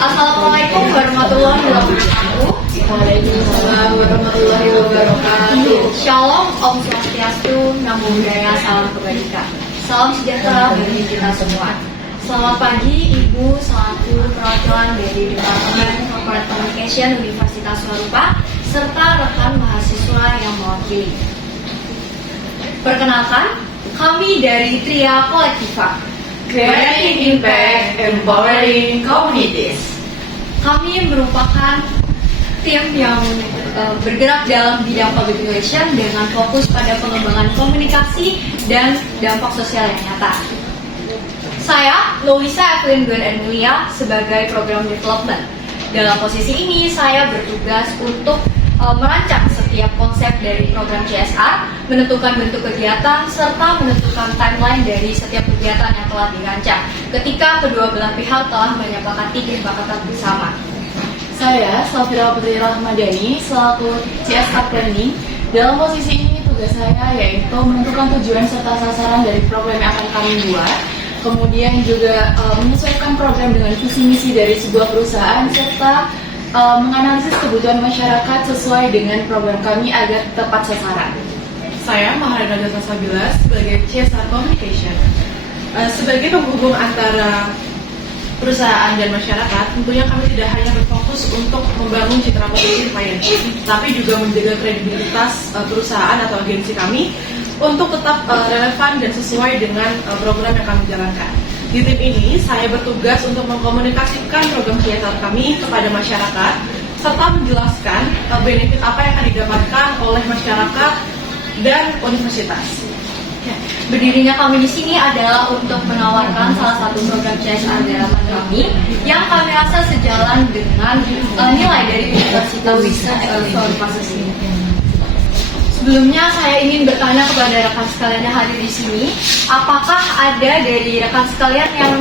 Assalamualaikum warahmatullahi wabarakatuh. Waalaikumsalam warahmatullahi wabarakatuh. Shalom, Om Swastiastu, Namo Buddhaya, salam kebajikan. Salam sejahtera bagi kita semua. Selamat pagi Ibu selaku perwakilan dari Departemen Corporate Communication Universitas Swarupa serta rekan mahasiswa yang mewakili. Perkenalkan, kami dari Tria Kolektiva, Creating Impact, Empowering Communities. Kami merupakan tim yang bergerak dalam bidang public relation dengan fokus pada pengembangan komunikasi dan dampak sosial yang nyata. Saya, Louisa Evelyn Gwen Emilia, sebagai program development. Dalam posisi ini, saya bertugas untuk merancang setiap konsep dari program CSR, menentukan bentuk kegiatan, serta menentukan timeline dari setiap kegiatan yang telah dirancang ketika kedua belah pihak telah menyepakati kesepakatan bersama. Saya, Safira Putri Rahmadani, selaku CSR Planning. Dalam posisi ini, tugas saya yaitu menentukan tujuan serta sasaran dari program yang akan kami buat, kemudian juga menyesuaikan program dengan visi misi dari sebuah perusahaan, serta menganalisis kebutuhan masyarakat sesuai dengan program kami agar tepat sasaran. Saya Maharana Data Sabila sebagai CSR Communication. Sebagai penghubung antara perusahaan dan masyarakat, tentunya kami tidak hanya berfokus untuk membangun citra positif klien, tapi juga menjaga kredibilitas perusahaan atau agensi kami untuk tetap relevan dan sesuai dengan program yang kami jalankan. Di tim ini, saya bertugas untuk mengkomunikasikan program CSR kami kepada masyarakat, serta menjelaskan benefit apa yang akan didapatkan oleh masyarakat dan universitas. Berdirinya kami di sini adalah untuk menawarkan salah satu program CSR garapan kami yang kami rasa sejalan dengan nilai dari Universitas Swarupa ini. Sebelumnya saya ingin bertanya kepada rekan sekalian yang hadir di sini, apakah ada dari rekan sekalian yang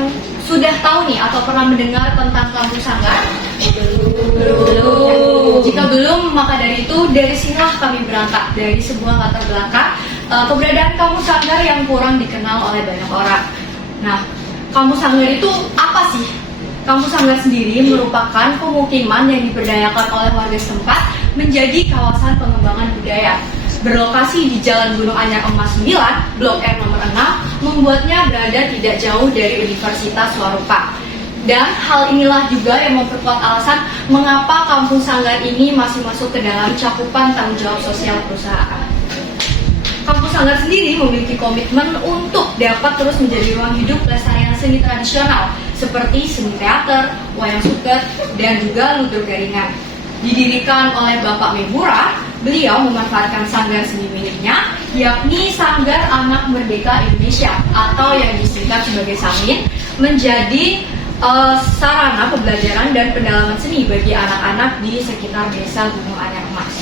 sudah tahu nih atau pernah mendengar tentang kampus sanggar? Belum. Jika belum, maka dari itu dari sinilah kami berangkat dari sebuah latar belakang keberadaan kampus sanggar yang kurang dikenal oleh banyak orang. Nah, kampus sanggar itu apa sih? Kampus sanggar sendiri merupakan pemukiman yang diberdayakan oleh warga setempat menjadi kawasan pengembangan budaya. Berlokasi di Jalan Gunung Anyar Emas 9, Blok R nomor 6, membuatnya berada tidak jauh dari Universitas Swarupa. Dan hal inilah juga yang memperkuat alasan mengapa kampus sanggar ini masih masuk ke dalam cakupan tanggung jawab sosial perusahaan. Kampus sanggar sendiri memiliki komitmen untuk dapat terus menjadi ruang hidup pelestarian seni tradisional seperti seni teater, wayang suket, dan juga ludur garingan. Didirikan oleh Bapak Mebura, beliau memanfaatkan sanggar seni miliknya, yakni Sanggar Anak Merdeka Indonesia atau yang disingkat sebagai SAMIN, menjadi sarana pembelajaran dan pendalaman seni bagi anak-anak di sekitar desa Gunung Anyar Emas.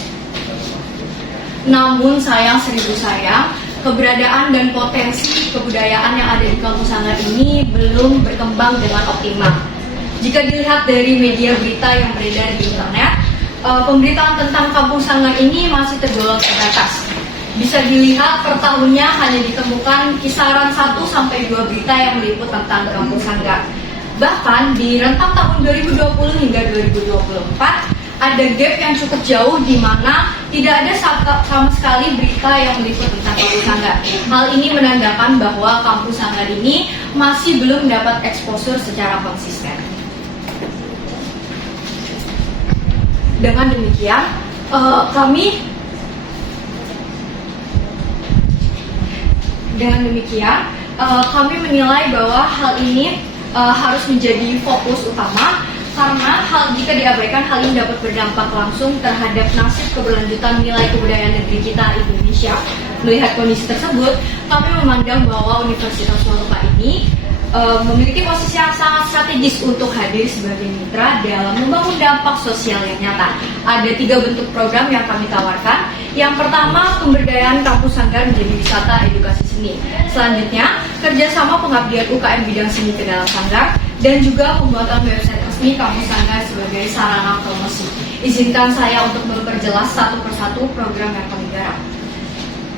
Namun sayang seribu sayang, keberadaan dan potensi kebudayaan yang ada di kampus sanggar ini belum berkembang dengan optimal. Jika dilihat dari media berita yang beredar di internet, pemberitaan tentang kampus sanggar ini masih tergolong terbatas. Bisa dilihat per tahunnya hanya ditemukan kisaran 1-2 berita yang meliput tentang kampus sanggar. Bahkan di rentang tahun 2020 hingga 2024 ada gap yang cukup jauh di mana tidak ada sama sekali berita yang meliput tentang kampus sanggar. Hal ini menandakan bahwa kampus sanggar ini masih belum dapat exposure secara konsisten. Dengan demikian, kami menilai bahwa hal ini harus menjadi fokus utama karena jika diabaikan hal ini dapat berdampak langsung terhadap nasib keberlanjutan nilai kebudayaan negeri kita Indonesia. Melihat kondisi tersebut, kami memandang bahwa Universitas Swarupa ini memiliki posisi yang sangat strategis untuk hadir sebagai mitra dalam membangun dampak sosial yang nyata. Ada 3 bentuk program yang kami tawarkan. Yang pertama, pemberdayaan kampus sanggar menjadi wisata edukasi seni. Selanjutnya, kerjasama pengabdian UKM bidang seni ke dalam sanggar, dan juga pembuatan website resmi kampus sanggar sebagai sarana promosi. Izinkan saya untuk memperjelas satu persatu program yang kami garap.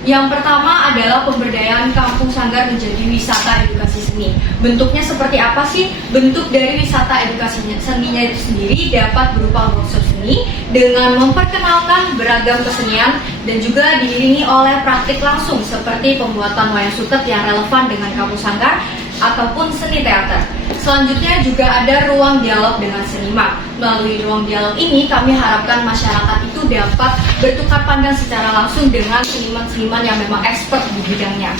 Yang pertama adalah pemberdayaan Kampung Sanggar menjadi wisata edukasi seni. Bentuknya seperti apa sih? Bentuk dari wisata edukasi seninya itu sendiri dapat berupa workshop seni dengan memperkenalkan beragam kesenian dan juga diiringi oleh praktik langsung seperti pembuatan wayang sutet yang relevan dengan Kampung Sanggar ataupun seni teater. Selanjutnya juga ada ruang dialog dengan seniman. Melalui ruang dialog ini kami harapkan masyarakat itu dapat bertukar pandang secara langsung dengan seniman-seniman yang memang expert di bidangnya.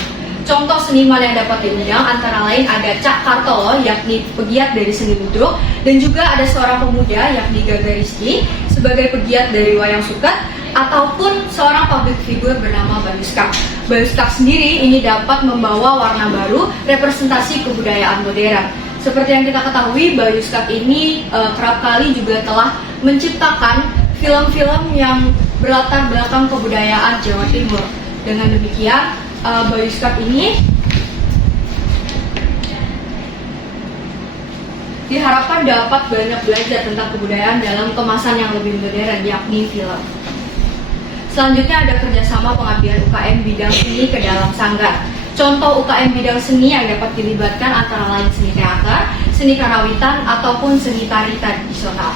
Contoh seniman yang dapat diundang antara lain ada Cak Kartolo, yakni pegiat dari seni ludruk, dan juga ada seorang pemuda yakni Gaga Rizky sebagai pegiat dari wayang suket, ataupun seorang public figure bernama Bayu Skak. Bayu Skak sendiri ini dapat membawa warna baru representasi kebudayaan modern. Seperti yang kita ketahui, Bayu Skak ini kerap kali juga telah menciptakan film-film yang berlatar belakang kebudayaan Jawa Timur. Dengan demikian, Bayu Skak ini diharapkan dapat banyak belajar tentang kebudayaan dalam kemasan yang lebih modern, yakni film. Selanjutnya ada kerjasama pengabdian UKM bidang seni ke dalam sanggar. Contoh UKM bidang seni yang dapat dilibatkan antara lain seni teater, seni karawitan, ataupun seni tari tradisional.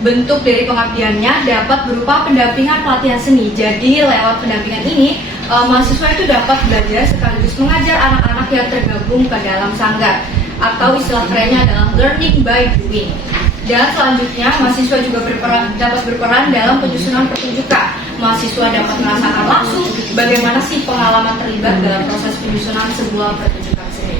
Bentuk dari pengabdiannya dapat berupa pendampingan pelatihan seni. Jadi lewat pendampingan ini, mahasiswa itu dapat belajar sekaligus mengajar anak-anak yang tergabung ke dalam sanggar, atau istilah kerennya adalah learning by doing. Dan selanjutnya, mahasiswa juga dapat berperan dalam penyusunan pertunjukan. Mahasiswa dapat merasakan langsung bagaimana sih pengalaman terlibat dalam proses penyusunan sebuah pertunjukan seni.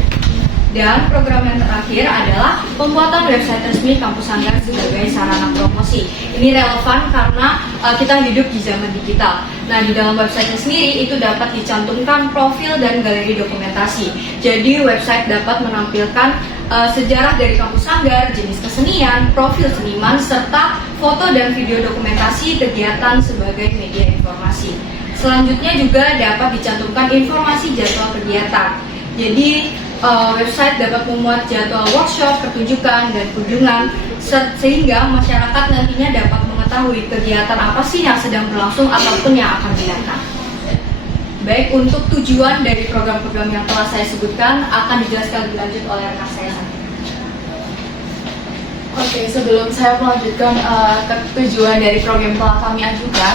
Dan program yang terakhir adalah pembuatan website resmi Kampus Sanggar sebagai sarana promosi. Ini relevan karena kita hidup di zaman digital. Nah, di dalam website sendiri itu dapat dicantumkan profil dan galeri dokumentasi. Jadi website dapat menampilkan sejarah dari Kampus Sanggar, jenis kesenian, profil seniman, serta foto dan video dokumentasi kegiatan sebagai media informasi. Selanjutnya juga dapat dicantumkan informasi jadwal kegiatan. Jadi website dapat memuat jadwal workshop, pertunjukan, dan kunjungan sehingga masyarakat nantinya dapat mengetahui kegiatan apa sih yang sedang berlangsung ataupun yang akan dilakukan. Baik, untuk tujuan dari program-program yang telah saya sebutkan akan dijelaskan lebih lanjut oleh rekan saya. Oke, sebelum saya melanjutkan ke tujuan dari program yang telah kami ajukan,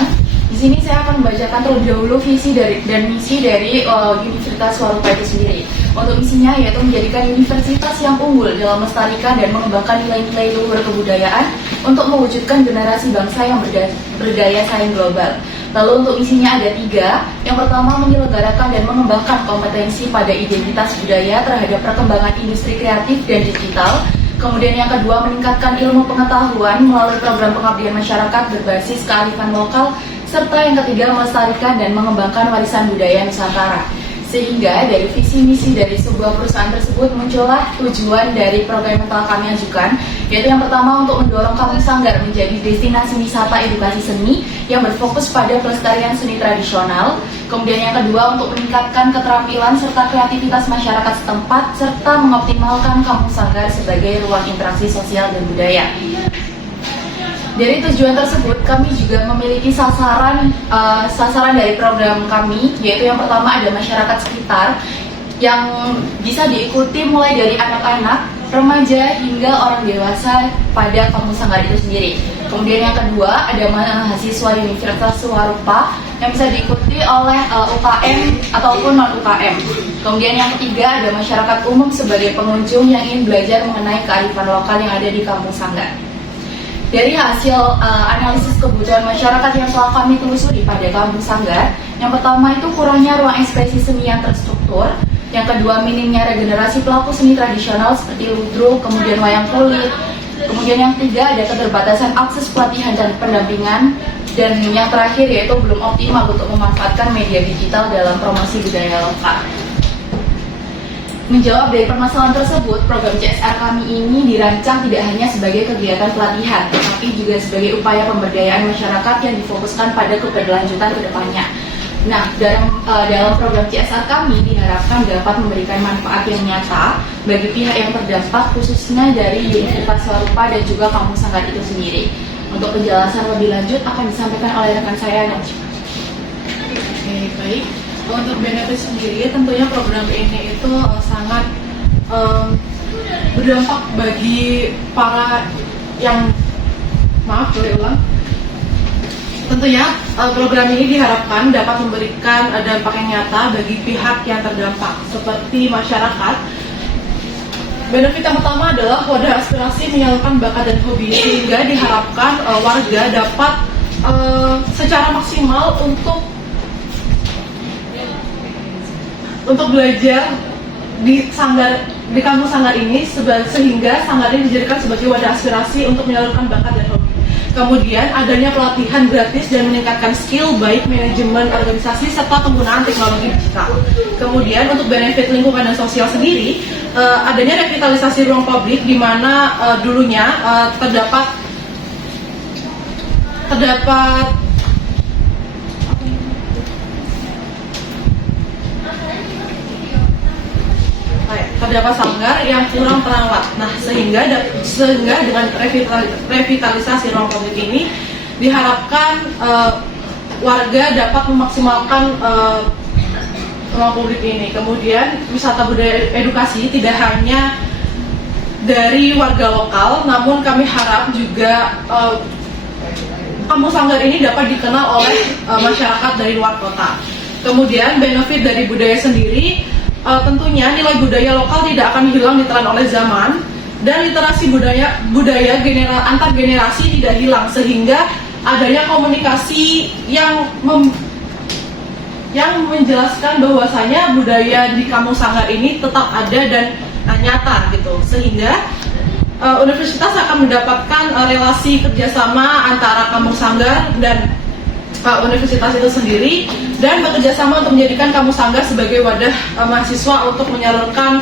di sini saya akan membacakan terlebih dahulu visi dan misi dari Universitas Warupa itu sendiri. Untuk misinya yaitu menjadikan universitas yang unggul dalam melestarikan dan mengembangkan nilai-nilai luhur kebudayaan untuk mewujudkan generasi bangsa yang berdaya saing global. Lalu untuk misinya ada 3. Yang pertama, menyelenggarakan dan mengembangkan kompetensi pada identitas budaya terhadap perkembangan industri kreatif dan digital. Kemudian yang kedua, meningkatkan ilmu pengetahuan melalui program pengabdian masyarakat berbasis kearifan lokal. Serta yang ketiga, melestarikan dan mengembangkan warisan budaya Nusantara. Sehingga dari visi misi dari sebuah perusahaan tersebut muncullah tujuan dari program yang telah kami ajukan, yaitu yang pertama untuk mendorong Kampung Sanggar menjadi destinasi wisata edukasi seni yang berfokus pada pelestarian seni tradisional. Kemudian yang kedua, untuk meningkatkan keterampilan serta kreativitas masyarakat setempat serta mengoptimalkan Kampung Sanggar sebagai ruang interaksi sosial dan budaya. Dari tujuan tersebut, kami juga memiliki sasaran dari program kami, yaitu yang pertama ada masyarakat sekitar yang bisa diikuti mulai dari anak-anak, remaja hingga orang dewasa pada Kampung Sanggar itu sendiri. Kemudian yang kedua ada mahasiswa Universitas Warupa yang bisa diikuti oleh UKM ataupun non-UKM. Kemudian yang ketiga ada masyarakat umum sebagai pengunjung yang ingin belajar mengenai kearifan lokal yang ada di Kampung Sanggar. Dari hasil analisis kebutuhan masyarakat yang telah kami telusuri pada Kampung Sanggar, yang pertama itu kurangnya ruang ekspresi seni yang terstruktur, yang kedua minimnya regenerasi pelaku seni tradisional seperti ludruk, kemudian wayang kulit, kemudian yang ketiga ada keterbatasan akses pelatihan dan pendampingan, dan yang terakhir yaitu belum optimal untuk memanfaatkan media digital dalam promosi budaya lokal. Menjawab dari permasalahan tersebut, program CSR kami ini dirancang tidak hanya sebagai kegiatan pelatihan, tetapi juga sebagai upaya pemberdayaan masyarakat yang difokuskan pada keberlanjutan ke depannya. Nah, dalam program CSR kami diharapkan dapat memberikan manfaat yang nyata bagi pihak yang terdampak, khususnya dari Universitas Warupa dan juga Kampung Sanggar itu sendiri. Untuk penjelasan lebih lanjut akan disampaikan oleh rekan saya, Najwa. Oke, baik. Untuk benefit sendiri, tentunya program ini itu sangat berdampak bagi para yang tentunya program ini diharapkan dapat memberikan dampak yang nyata bagi pihak yang terdampak seperti masyarakat. Benefit yang pertama adalah wadah aspirasi menyalurkan bakat dan hobi, sehingga diharapkan warga dapat secara maksimal untuk belajar di kampus sanggar ini, sehingga sanggar ini dijadikan sebagai wadah aspirasi untuk menyalurkan bakat dan hobi. Kemudian adanya pelatihan gratis dan meningkatkan skill baik manajemen organisasi serta penggunaan teknologi digital. Kemudian untuk benefit lingkungan dan sosial sendiri, adanya revitalisasi ruang publik di mana dulunya terdapat sanggar yang kurang terawat. Nah, sehingga dengan revitalisasi ruang publik ini diharapkan warga dapat memaksimalkan ruang publik ini. Kemudian wisata budaya edukasi tidak hanya dari warga lokal, namun kami harap juga kampus sanggar ini dapat dikenal oleh masyarakat dari luar kota. Kemudian benefit dari budaya sendiri, tentunya nilai budaya lokal tidak akan hilang ditelan oleh zaman, dan literasi budaya antar generasi tidak hilang, sehingga adanya komunikasi yang menjelaskan bahwasanya budaya di kampus sanggar ini tetap ada dan nyata gitu, sehingga universitas akan mendapatkan relasi kerjasama antara kampus sanggar dan universitas itu sendiri, dan bekerja sama untuk menjadikan kampus sanggar sebagai wadah mahasiswa untuk menyalurkan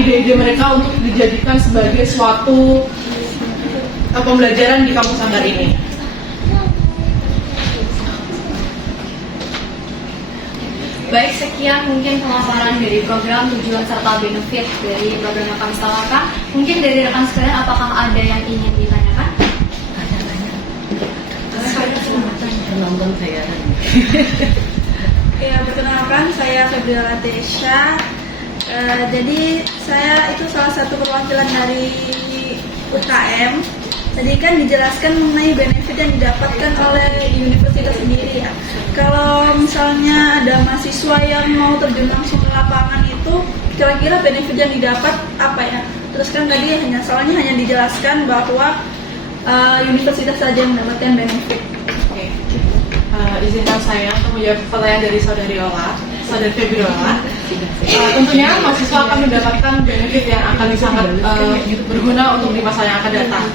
ide-ide mereka untuk dijadikan sebagai suatu pembelajaran di kampus sanggar ini. Baik, sekian mungkin pemaparan dari program, tujuan serta benefit dari program yang kami tawarkan. Mungkin dari rekan sekalian, apakah ada yang ingin ditanyakan? Nonton saya. Ya, perkenalkan, saya Febriala Tesha. Jadi saya itu salah satu perwakilan dari UKM. Tadi kan dijelaskan mengenai benefit yang didapatkan oleh universitas sendiri ya. Kalau misalnya ada mahasiswa yang mau terjun langsung ke lapangan itu, kira-kira benefit yang didapat apa ya? Terus kan tadi hanya dijelaskan bahwa universitas saja yang mendapatkan benefit. Izinkan saya untuk menjawab pertanyaan dari saudari Febriala. Tentunya mahasiswa akan mendapatkan benefit yang akan sangat berguna untuk di masa yang akan datang.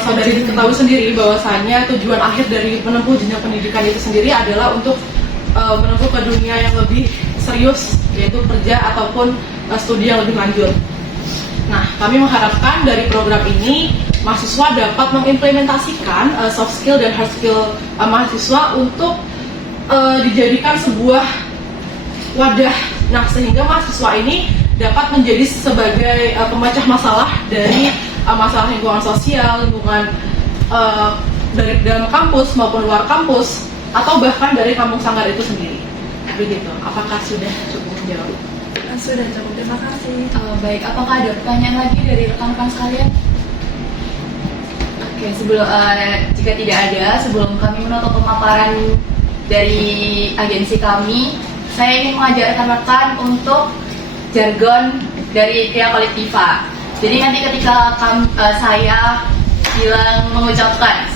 Saudari ketahui sendiri bahwasanya tujuan akhir dari menempuh jenjang pendidikan itu sendiri adalah untuk menempuh ke dunia yang lebih serius, yaitu kerja ataupun studi yang lebih lanjut. Nah, kami mengharapkan dari program ini mahasiswa dapat mengimplementasikan soft skill dan hard skill mahasiswa untuk dijadikan sebuah wadah. Nah, sehingga mahasiswa ini dapat menjadi sebagai pemecah masalah dari masalah lingkungan sosial, lingkungan dari dalam kampus maupun luar kampus, atau bahkan dari kampung sanggar itu sendiri. Begitu. Apakah sudah cukup menjawab? Sudah cukup, terima kasih. Baik, apakah ada pertanyaan lagi dari rekan-rekan sekalian? Oke, jika tidak ada, sebelum kami menutup pemaparan dari agensi kami, saya ingin mengajarkan rekan untuk jargon dari Tria Kolektiva. Jadi nanti ketika saya mengucapkan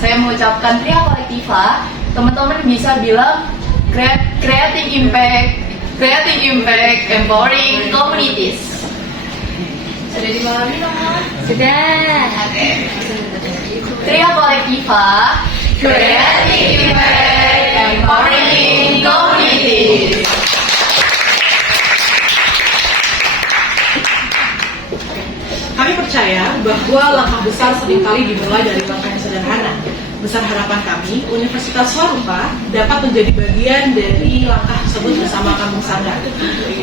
Tria Kolektiva, teman-teman bisa bilang creating impact, empowering communities. Sudah dipahami teman-teman? Sudah. Oke. Tria Kolektiva, creating impact, empowering communities. Kami percaya bahwa langkah besar seringkali dimulai dari langkah yang sederhana. Besar harapan kami, Universitas Swarupa dapat menjadi bagian dari langkah tersebut bersama Kampung Sanggar.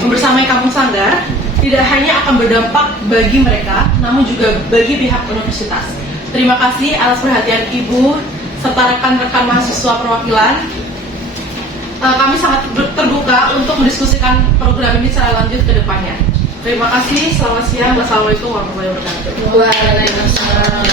Membersamai Kampung Sanggar tidak hanya akan berdampak bagi mereka, namun juga bagi pihak universitas. Terima kasih atas perhatian Ibu serta rekan-rekan mahasiswa perwakilan. Kami sangat terbuka untuk mendiskusikan program ini secara lanjut ke depannya. Terima kasih, selamat siang, wassalamualaikum warahmatullahi wabarakatuh. Waalaikumsalam.